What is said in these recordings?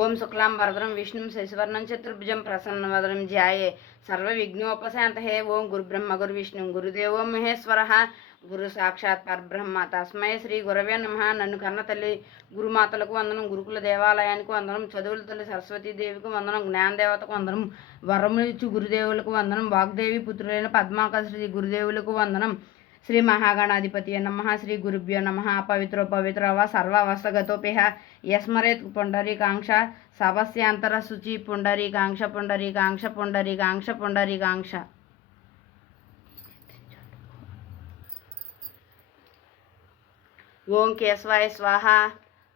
ఓం శుక్లాం వరదరం విష్ణుం శశివర్ణం చతుర్భుజం ప్రసన్నవదనం ధ్యాయే. సర్వ విఘ్నోపశాంత హే ఓం గురుబ్రహ్మ గురు విష్ణు గురుదేవో మహేశ్వర. గురు సాక్షాత్ పరబ్రహ్మ. తస్మై శ్రీ గురవే నమ. నన్ను కన్న తల్లి గురుమాతలకు వందనం గురుకుల దేవాలయానికి వందనం చదువుల తల్లి సరస్వతీదేవికి వందనం జ్ఞానదేవతకు వందనం వరములు ఇచ్చు గురుదేవులకు వందనం వాగ్దేవి పుత్రులైన పద్మాక శ్రీ గురుదేవులకు వందనం श्री महागणाधिपत नम, श्री गुरभ्यो नम पवित्र पवित्रव सर्वस्थगतोप्य यस्मरेत् पुंडरीकांक्ष सबस्यांतर शुचि पुंडरीकांक्ष पुंडरीकांक्ष पुंडरीकांक्ष पुंडरीकांक्ष ओं केशवाय स्वाहा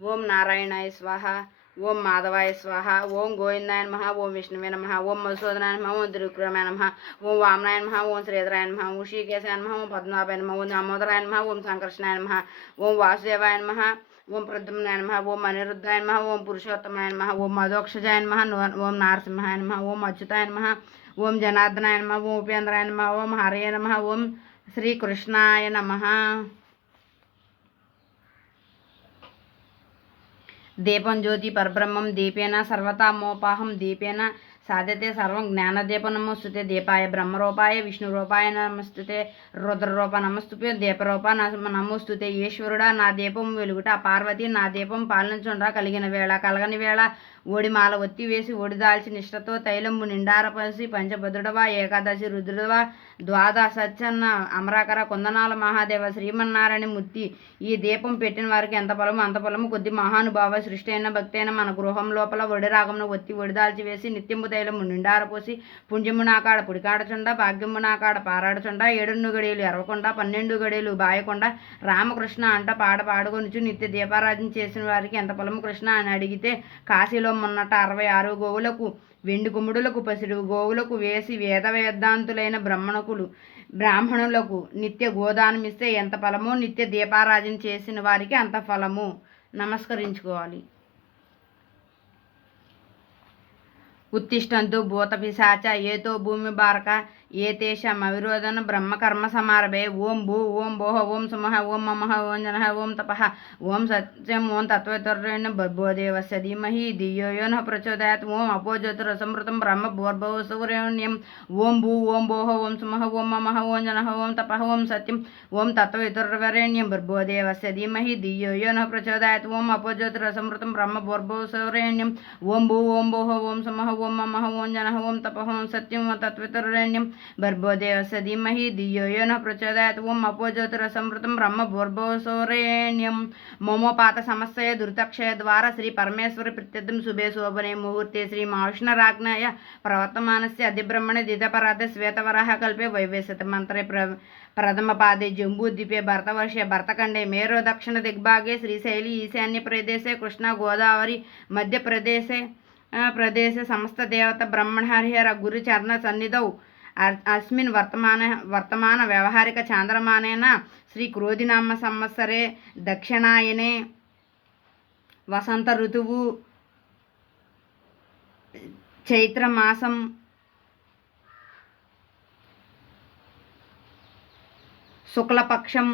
ओम नारायणाय स्वाहा। ఓం మాధవాయ స్వాహ ఓం గోవిందాయ నమ ఓం విష్ణువే నమ ఓం మధుసూదనాయ నమ ఓం త్రివిక్రమాయ నమ ఓం వామనాయ నమ ఓం శ్రీధరాయ నమ ఓం శ్రీకేశాయ నమ ఓం పద్మనాభాయ నమ ఓం దామోదరాయ నమ ఓం సంకర్షణాయ నమ ఓం వాసుదేవాయ నమ ఓం ప్రద్యుమ్నాయ నమ ఓం అనిరుద్ధాయ నమ ఓం పురుషోత్తమాయ నమ ఓం మధోక్షజాయ నమ ఓం నారసింహాయ నమ ఓం అచ్యుతాయ నమ ఓం జనార్దనాయ నమ ఓం ఉపేంద్రాయ నమ ఓం హరయ నమ ఓం శ్రీకృష్ణాయ నమ దీపం జ్యోతి పరబ్రహ్మం దీపేన సర్వతామోపాహం దీపేన సాధ్యతే సర్వం జ్ఞానదీప నమస్తుతే దీపాయ బ్రహ్మరూపాయ విష్ణురూపాయ నమస్తుతే రుద్రరూప నమస్తుతే దీపరూప నమస్తుతే ఈశ్వరుడా. నా దీపం వెలుగుట పార్వతి నా దీపం పాలించుండ కలిగిన వేళ కలగని వేళ ఓడిమాల ఒత్తి వేసి ఒడిదాల్చి నిష్టతో తైలంబు నిండారపసి పంచభద్రుడవా ఏకాదశి రుద్రుడవా ద్వాదశ సత్యన్న అమరాకర కొందనాల మహాదేవ శ్రీమన్నారాయణ మూర్తి. ఈ దీపం పెట్టిన వారికి ఎంత పొలము అంత పొలము కొద్ది మహానుభావ సృష్టి అయిన భక్తి అయిన మన గృహం లోపల ఒడిరాగమును ఒత్తి ఒడిదాల్చి వేసి నిత్యము తైలము నిండారపోసి పుణ్యము నాకాడ పుడికాడచుండ భాగ్యము నాకాడ పారాడుచుండ ఏడున్ను గడియలు ఎరవకుండా పన్నెండు గడియలు బాయకుండా రామకృష్ణ అంట పాడ పాడుకొనిచు నిత్య దీపారాధన చేసిన వారికి ఎంత పొలము కృష్ణ అని అడిగితే కాశీలో మొన్నట అరవై ఆరు గోవులకు వెండి గుమ్ముడులకు పసిడు గోవులకు వేసి వేద వేదాంతులైన బ్రహ్మణకులు బ్రాహ్మణులకు నిత్య గోదానమిస్తే ఎంత ఫలమో నిత్య దీపారాజన చేసిన వారికి అంత ఫలము. నమస్కరించుకోవాలి. ఉత్తిష్టంతో భూత పిశాచ ఏతో భూమి బారక ఏ తేషం అవిరోధన బ్రహ్మకర్మ సమారభే ఓం భూ ఓం భోహ ఓం సుమః ఓం మమః ఓం జనః ఓం తపః ఓం సత్యం ఓం తత్వతరేణ బర్భోదేవస్య ధీమహి ధియో యో నః ప్రచోదయాత్ ఓం అపోజ్యోతిరసమృతం బ్రహ్మ భోర్భవ సూర్యోణ్యం ఓం భూ ఓం భోహ ఓం సుమః ఓం మమః ఓం జనః ఓం తపః ఓం సత్యం ఓం తత్వవితుర్వరేణ్యం భర్భోదేవస్య ధీమహి ధియో యో నః ప్రచోదయాత్ ఓం అపోజ్యోతిరసమృతం బ్రహ్మ భోర్భవ సూర్యోణ్యం ఓం భూ ఓం భోహ ఓం సుమః ఓం మమః ఓం జనః ఓం తపః ఓం సత్యం ఓం తత్వవితుర్వరేణ్యం భర్భోదేవస్య ధీమహి ధియో యో నః ప్రచోదయాత్ ఓం అపోజ్యోతిరసమృతం బ్రహ్మ భోర్భవసౌరేణ్యం మమోపాత సమస్య దురితక్షయ ద్వారా శ్రీ పరమేశ్వర ప్రత్యర్థం శుభే శోభనే ముహూర్తే శ్రీ మౌష్ణరాజ్ఞాయ ప్రవర్తమానస్య అధిబ్రహ్మణ దితపరాధ శ్వేతవరాహ కల్పే వైవేశత మంత్రే ప్ర ప్రథమపాదే జంబూద్వీపే భరతవర్షే భరతఖండే మేరో దక్షిణ దిగ్భాగే శ్రీశైలి ఈశాన్య ప్రదేశే కృష్ణా గోదావరి మధ్యప్రదేశే ప్రదేశే సమస్త దేవత బ్రహ్మణ హరిహర గురు చరణ సన్నిధౌ అస్మిన్ వర్తమాన వర్తమాన వ్యవహారిక చాంద్రమానేన శ్రీ క్రోధినామ సంవత్సరే దక్షిణాయనే వసంత ఋతువు చైత్రమాసం శుక్లపక్షం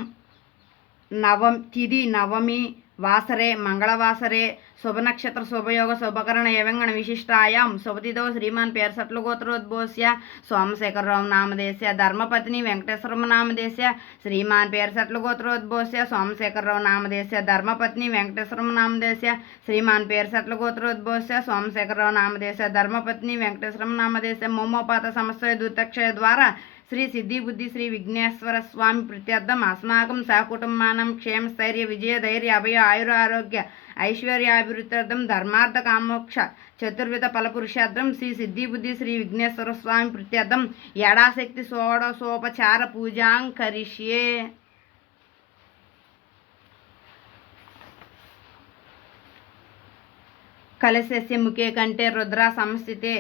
నవం తిది నవమి వాసరే మంగళవాసరే శుభనక్షత్ర శుభయోగ శుభకరణ ఏవంగణ విశిష్టాయాం. శుభతిథో శ్రీమాన్ పేర్సట్ల గోత్రోద్భోస్య సోమశేఖరరావు నామదేశ ధర్మపత్ని వెంకటేశ్వరమ్మ నామదేశ శ్రీమాన్ పేర్సట్ల గోత్రోద్భోస్య సోమశేఖరరావు నామదేశ ధర్మపత్ని వెంకటేశ్వరమ్మ నామదేశ శ్రీమాన్ పేర్సట్ల గోత్రోద్భోస్య సోమశేఖరరావు నామదేశ ధర్మపత్ని వెంకటేశ్వరమ్మ నామదేశ మోమోపాత సమస్య దుర్తక్షయ ద్వారా శ్రీ సిద్ధిబుద్ధి శ్రీ విఘ్నేశ్వర స్వామి ప్రత్యర్థం. అస్మాకం సహకుటుంబానం క్షేమ స్థైర్య విజయ ధైర్య అభయ ఆయుర ఆరోగ్య ఐశ్వర్యాభివృద్ధ్యర్థం ధర్మార్థ కామోక్ష చతుర్విధ ఫలపురుషార్థం శ్రీ సిద్ధిబుద్ధి శ్రీ విఘ్నేశ్వర స్వామి ప్రత్యర్థం. యడాశక్తి షోడశోపచార పూజాం కరిష్యే. కలశస్య ముఖే కంటే రుద్ర సంస్థితే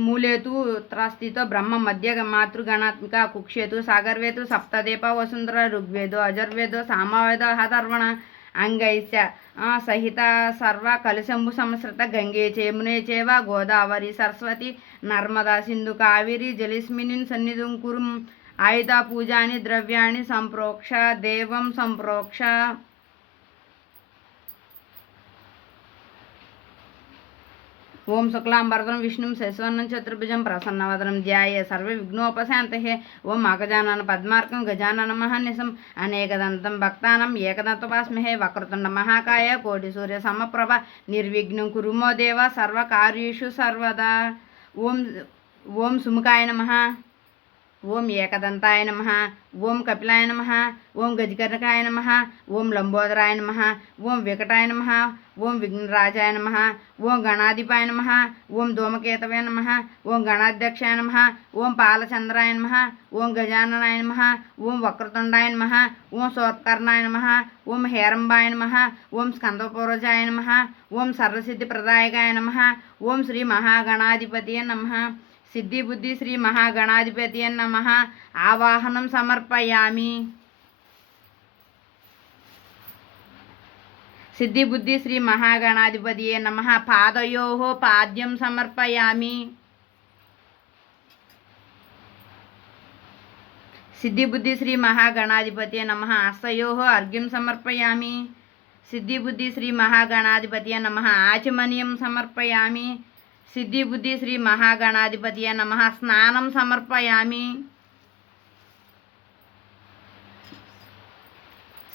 మూలేతు త్రాస్థితో బ్రహ్మ మధ్య మాతృగణాత్మిక కుక్షేతు సాగర్వేతు సప్తదీప వసుంధర ఋగ్వేదో అజర్వేదో సామవేద హతర్వణ అంగైస్య ఆ, సహిత సర్వ కలశంబు సంస్కృత గంగే చేమునే చేవ గోదావరి సరస్వతి నర్మదా సింధు కావేరి జలిస్మినిన్ సన్నిధుం కురుం. ఆయుధ పూజాని ద్రవ్యాణి సంప్రోక్ష దేవం ఓం శుక్లాంబరదం విష్ణుం శశివర్ణం చతుర్భుజం ప్రసన్నవదనం ధ్యాయ సర్వ విఘ్నోపశాంతహే ఓం అగజానన పద్మార్కం గజానన మహానిశం అనేకదంతం భక్తానం ఏకదంతపాస్మహే వక్రతుండ మహాకాయ కోటి సూర్య సమప్రభ నిర్విఘ్నం కురుమో దేవ సర్వకార్యేషు సర్వదా ఓం ఓం సుముఖాయ నమః ఓం ఏకదంతాయ నమ ఓం కపిలాయ నమ ఓం గజకర్ణకాయ నమ ఓం లంబోదరాయ నమ ఓం వికటాయ నమ ఓం విఘ్నరాజాయ నమ ఓం గణాధిపాయ నమ ఓం ధూమకేతవే నమ ఓం గణాధ్యక్షాయ నమ ఓం పాలచంద్రాయ నమ ఓం గజాననాయ నమ ఓం వక్రతుండాయ నమ ఓం సోత్కర్ణాయ నమ ఓం హేరంబాయ నమ ఓం స్కందపూర్వజాయ నమ ఓం సర్వసిద్ధి ప్రదాయకాయ నమ ఓం శ్రీ మహాగణాధిపతి నమ सिद्धिबुद्धि श्री नम. आवाहन आवाहनं समर्पयामि. सिद्धिबुद्धि श्री महागणाधिपतये नमः. पाद पाद्यं समर्पयामि. सिद्धिबुद्धि श्री महागणाधिपतये नमः. हस्तयोः अर्घ्यं समर्पयामि. सिद्धिबुद्धि श्री महागणाधिपत नम. आचमनीय समर्पयामी. బుద్ధి శ్రీ మహాగణాధిపతి నమ స్నానం సమర్పయామి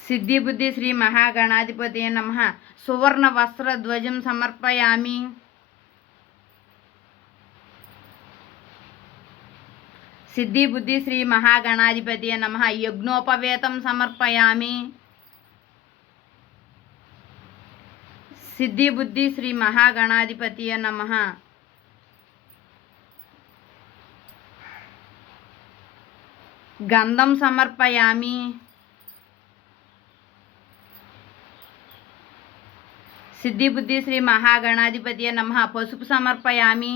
సిద్ధి బుద్ధి శ్రీ మహాగణాధిపతి నమ సువర్ణ వస్త్రధ్వజం సమర్పయామి సిద్ధి బుద్ధి శ్రీ మహాగణాధిపతి నమ యజ్ఞోపవేతం సమర్పయామి సిద్ధి బుద్ధి శ్రీ మహాగణాధిపతి నమ गंधम समर्पयामि सिद्धिबुद्धि श्री नम पशु पशुपु समर्पयामि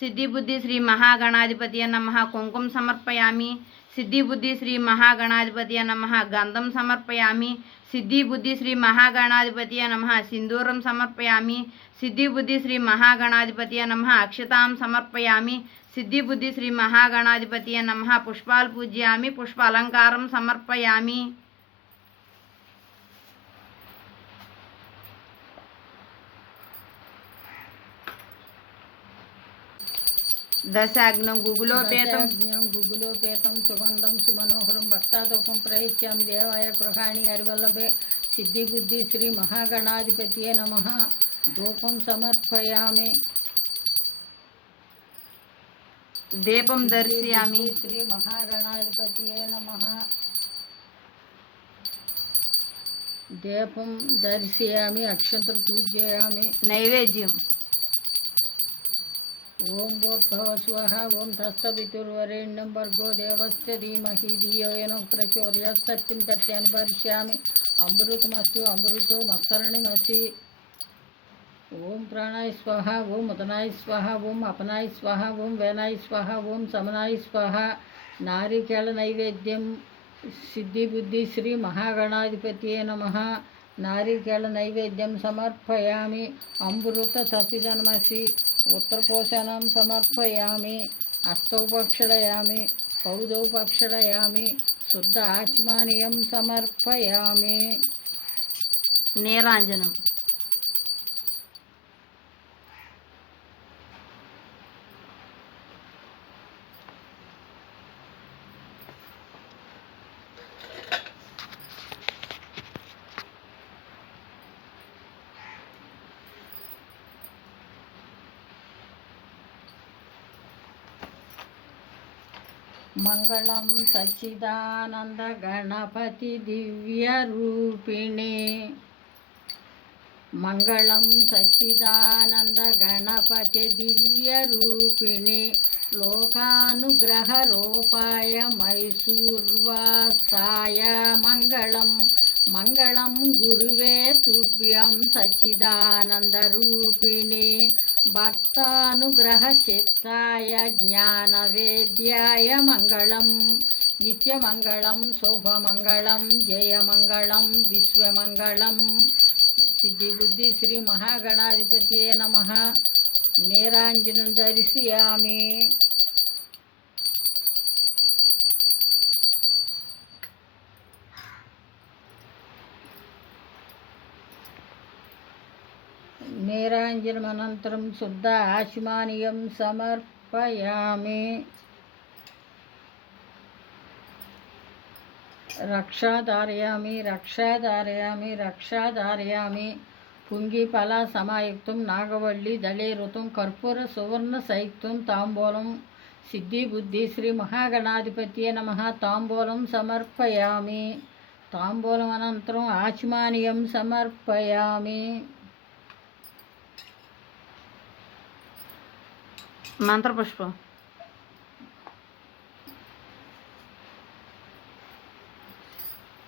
सिद्धिबुद्धि श्री महागणाधिपत नम कुंकुम समर्पयामी सिद्धिबुद्धि श्री महागणाधिपत नम. गंधम समर्पयामि. सिद्धिबुद्धि श्री महागणाधिपत नम. सिन्दूरं समर्पयामि. सिद्धिबुद्धि श्री महागणाधिपत नम. अक्षता समर्पयामि. सिद्धिबुद्धि श्री महागणाधिपत नम. पुष्पाल पूजयामि. पुष्पालंकार समर्पयामी. దశాగ్నం గుగులోపేతం దశాజ్ఞం గుగ్గులోపేతం సుగంధం సుమనోహరం భక్తాదోపం ప్రయచ్చామి దేవాయ గృహాణి హరివల్లభే. సిద్ధిబుద్ధి శ్రీ మహాగణాధిపతియే నమ. ధూపం సమర్పయామి. దీపం దర్శయామి. శ్రీ మహాగణాధిపతియే నమ. దీపం దర్శయామి అక్షంతలు పూజయామి. నైవేద్యం. ఓం భూర్భవ స్వహ ఓం తస్తవితుర్వరేణ్యం భర్గో దేవస్య ధీమహి ధియోయన ప్రచోర్య సత్యం సత్యాన్ని పరిశ్యామి అమృతమస్తు అమృతో మస్తరణిమసి. ఓం ప్రాణాయ స్వహ ఓం ఉదనాయ స్వహ ఓం అపనాయ స్వహ ఓం వేనాయ స్వహ ఓం సమనాయ స్వహ. నారికేళ నైవేద్యం సిద్ధిబుద్ధి శ్రీ మహాగణాధిపతి నమ. నారికేళ నైవేద్యం సమర్పయామి. అమృత తప్పిదనమసి ఉత్తరపోషణం సమర్పయామి అస్తౌ పక్షడయామి పౌదౌ పక్షడయామి శుద్ధ ఆచమానీయం సమర్పయామి నీరాంజనం మంగళం సచ్చిదానంద గణపతి దివ్యరూపిణి మంగళం సచ్చిదానంద గణపతి దివ్యరూపిణి లోకానుగ్రహ రూపాయ మైసూర్వాసాయ మంగళం జ్ఞానవేద్యాయ మంగళం. నిత్యమంగళం శోభమంగళం జయమంగళం విశ్వమంగళం. సిద్ధిబుద్ధి శ్రీ మహాగణాధిపతియే నమ. నేరాంజనం దర్శయామి నేరాంజనమనంతరం శుద్ధ ఆశుమానియం సమర్పయామి. రక్షాధారయామి రక్షాధారయామి రక్షాధారయామి. పుంగిఫల సమాయుక్తం నాగవల్లి దళేరుతం కర్పూర సువర్ణ సయుక్తం తాంబూలం సిద్ధి బుద్ధి శ్రీ మహాగణాధిపతి నమ. తాంబూలం సమర్పయామి. తాంబూలం అనంతరం ఆచమానీయం సమర్పయామి. ಮಂತ್ರಪುಷ್ಪ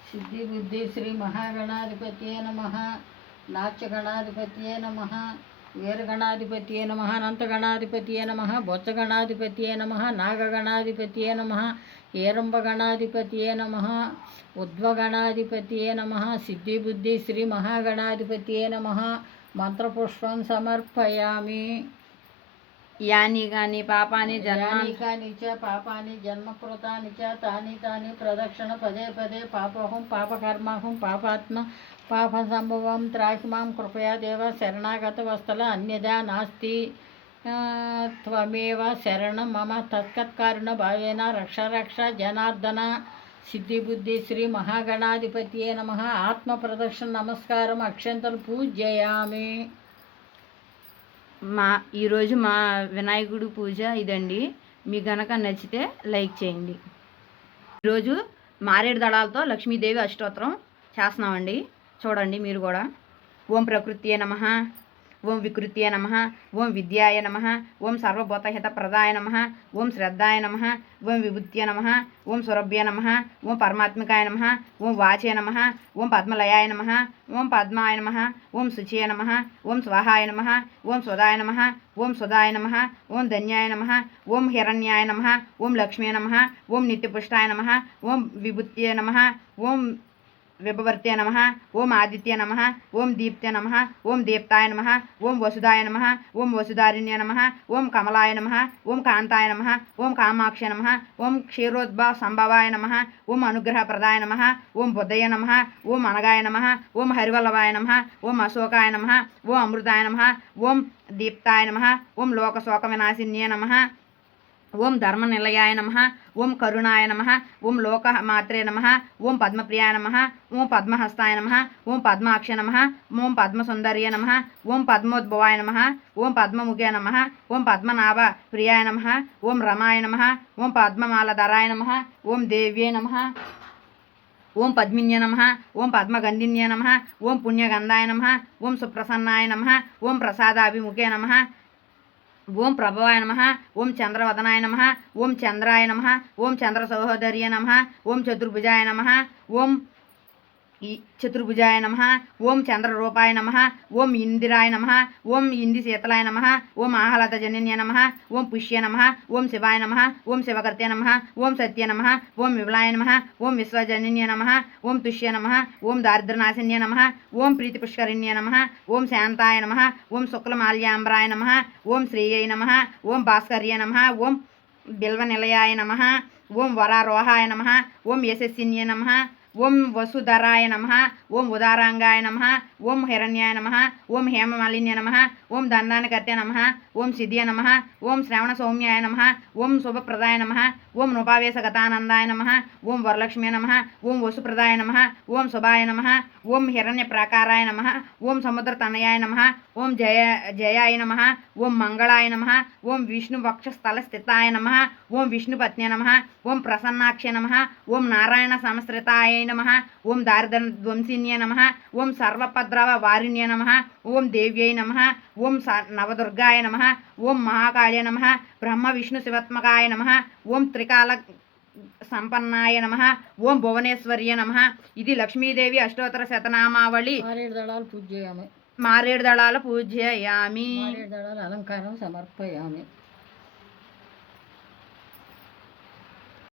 ಸಿದ್ಧಿ ಬುದ್ಧಿ ಶ್ರೀ ಮಹಾಗಣಾಧಿಪತಿಯೇ ನಮಃ ನಾಚ್ಯ ಗಣಾಧಿಪತಿಯೇ ನಮಃ ವೀರಗಣಾಧಿಪತಿಯೇ ನಮಃ ಅನಂತಗಣಾಧಿಪತಿಯೇ ನಮಃ ಬೊಚ್ಚಗಣಾಧಿಪತಿಯೇ ನಮಃ ನಾಗಗಣಾಧಿಪತಿಯೇ ನಮಃ ಏರಂಬ ಗಣಾಧಿಪತಿಯೇ ನಮಃ ಉದ್ವಗಣಾಧಿಪತಿಯೇ ನಮಃ ಸಿದ್ಧಿಬುದ್ಧಿ ಶ್ರೀ ಮಹಾಗಣಾಧಿಪತಿಯೇ ನಮಃ ಮಂತ್ರಪುಷ್ಪಂ ಸಮರ್ಪಯಾಮಿ यानी कानि पापानि जन्मानि तानि प्रदक्षिण, पदे पदे, पापहं, पापकर्महं, पापात्म पाप संभव त्राहिमा, कृपया देव, शरणागत वस्तल अन्यदा नास्ति त्वमेव शरण, मम तत्कत्कारुणभावेन रक्षा रक्षा जनार्दन, सिद्धिबुद्धि, श्रीमहागणाधिपतये नमः नमस्कार अक्षन्तं पूजयामि। మా ఈరోజు మా వినాయకుడి పూజ ఇదండి. మీకు గనక నచ్చితే లైక్ చేయండి. ఈరోజు మారేడు దళాలతో లక్ష్మీదేవి అష్టోత్తరం చేస్తున్నామండి. చూడండి మీరు కూడా. ఓం ప్రకృతియే నమ. ఓం వికృతియే నమ ఓం విద్యాయ నమ ఓం సర్వభూతహిత ప్రదాయ నమ ఓం శ్రద్ధాయ నమ ఓం విభూత్య నమ ఓం సురభ్య నమ ఓం పరమాత్మికాయ నమ ఓం వాచే నమ ఓం పద్మలయాయ నమ ఓం పద్మాయ నమ ఓం శుచయ నమ ఓం స్వాహాయ నమ ఓం సుధాయ నమ ఓం సుధాయ నమ ఓం ధన్యాయ నమ ఓం హిరణ్యాయ నమ ఓం లక్ష్మీ నమ ఓం నిత్యపుష్టాయ నమ ఓం విభూత్య నమ ఓం విభవర్తే నమ ఓం ఆదిత్య నమ ఓం దీప్త్య నమ ఓం దీప్తాయ నమ ఓం వసుదాయ నమ ఓం వసుధారిణ్య నమ ఓం కమలాయ నమ ఓం కాంతాయ నమ ఓం కామాక్ష నమ ఓం క్షీరోద్భవ సంభవాయ నమ ఓం అనుగ్రహప్రదాయ నమ ఓం బుద్ధయ నమ ఓం అనగాయ నమ ఓం హరివల్లభాయ నమ ఓం అశోకాయ నమ ఓం అమృతాయ నమ ఓం దీప్తాయ నమ ఓం లోకశోక వినాశిన్యే నమ ఓం ధర్మనిలయాయ నమ ఓం కరుణాయ నమ ఓం లోక మాత్రే నమ ఓం పద్మప్రియాయ నమ ఓం పద్మహస్తాయ నమ ఓం పద్మాక్ష నమ ఓం పద్మసుందర్య నమ ఓం పద్మోద్భవాయ నమ ఓం పద్మముఖే నమ ఓం పద్మనాభ ప్రియాయ నమ ఓం రమాయ నమ ఓం పద్మమాలధరాయ నమ ఓం దేవ్యే నమ ఓం పద్మిన్య నమ ఓం పద్మగంధిన్య నమ ఓం పుణ్యగంధాయ నమ ఓం సుప్రసన్నాయ నమ ఓం ప్రసాదాభిముఖే నమ ఓం ప్రభవాయ నమ ఓం చంద్రవదనాయ నమ ఓం చంద్రాయ నమ ఓం చంద్ర సహోదర్య నమ ఓం చతుర్భుజాయ నమ ఓం चतुर्भुजाय ओं ओम चंद्ररूपाय नम ओं इंदिराय नमः ओम इंदिशेतलाय नम ओं आह्लादजन्य नम ओं पुष्य नम ओं शिवाय नम ओं शिवकर्त्य नम ओं सत्य नम ओम विमलाय नम ओं विश्वजन्य नम ओं तुष्य नम ओं दारिद्रनाशन्य नम ओं प्रीतिपुष्करिण्य नम ओं शांताय नम ओं शुक्लमाल्यांबराय नम ओं श्रेय नम ओं भास्कर नम ओम बिल्वनिलयाय नम ओं वरारोहाय नम ओम यशस्विन्य नम ఓం వసుధరాయ నమ ఓం ఉదారాంగాయ నమ ఓం హిరణ్యాయ నమ ఓం హేమమాలిన్య నమ ఓం దండానికర్త్య నమ ఓం సిద్ధియ నమ ఓం శ్రవణ సౌమ్యాయ నమ ఓం శుభప్రదాయ నమ ఓం నృపావేశగతానందాయ నమ ఓం వరలక్ష్మీ నమ ఓం వసుప్రదాయ నమ ఓం శుభాయ నమ ఓం హిరణ్య ప్రాకారాయ నమ ఓం సముద్ర తనయాయ నమ ఓం జయ జయాయ నమ ఓం మంగళాయ నమ ఓం విష్ణు వక్షస్థల స్థితాయ నమ ఓం విష్ణుపత్న్య నమ ఓం ప్రసన్నాక్ష నమ ఓం నారాయణ సంస్కృతాయ నమ ఓం దారిద్ర ధ్వంసిన్య నమ ఓం సర్వపద్ సర్వపద్రవ వారిణ్య నమ ఓం దేవ్యై నమ ఓం స నవదుర్గాయ నమ ఓం మహాకాళ్య నమ బ్రహ్మ విష్ణు శివత్మకాయ నమ ఓం త్రికాల సంపన్నాయ నమ ఓం భువనేశ్వర్య నమ. ఇది లక్ష్మీదేవి అష్టోత్తర శతనామావళి. మారేడు దళాలు పూజ చేయాలి. మారేడు దళాల దళాలు అలంకారం సమర్పయామి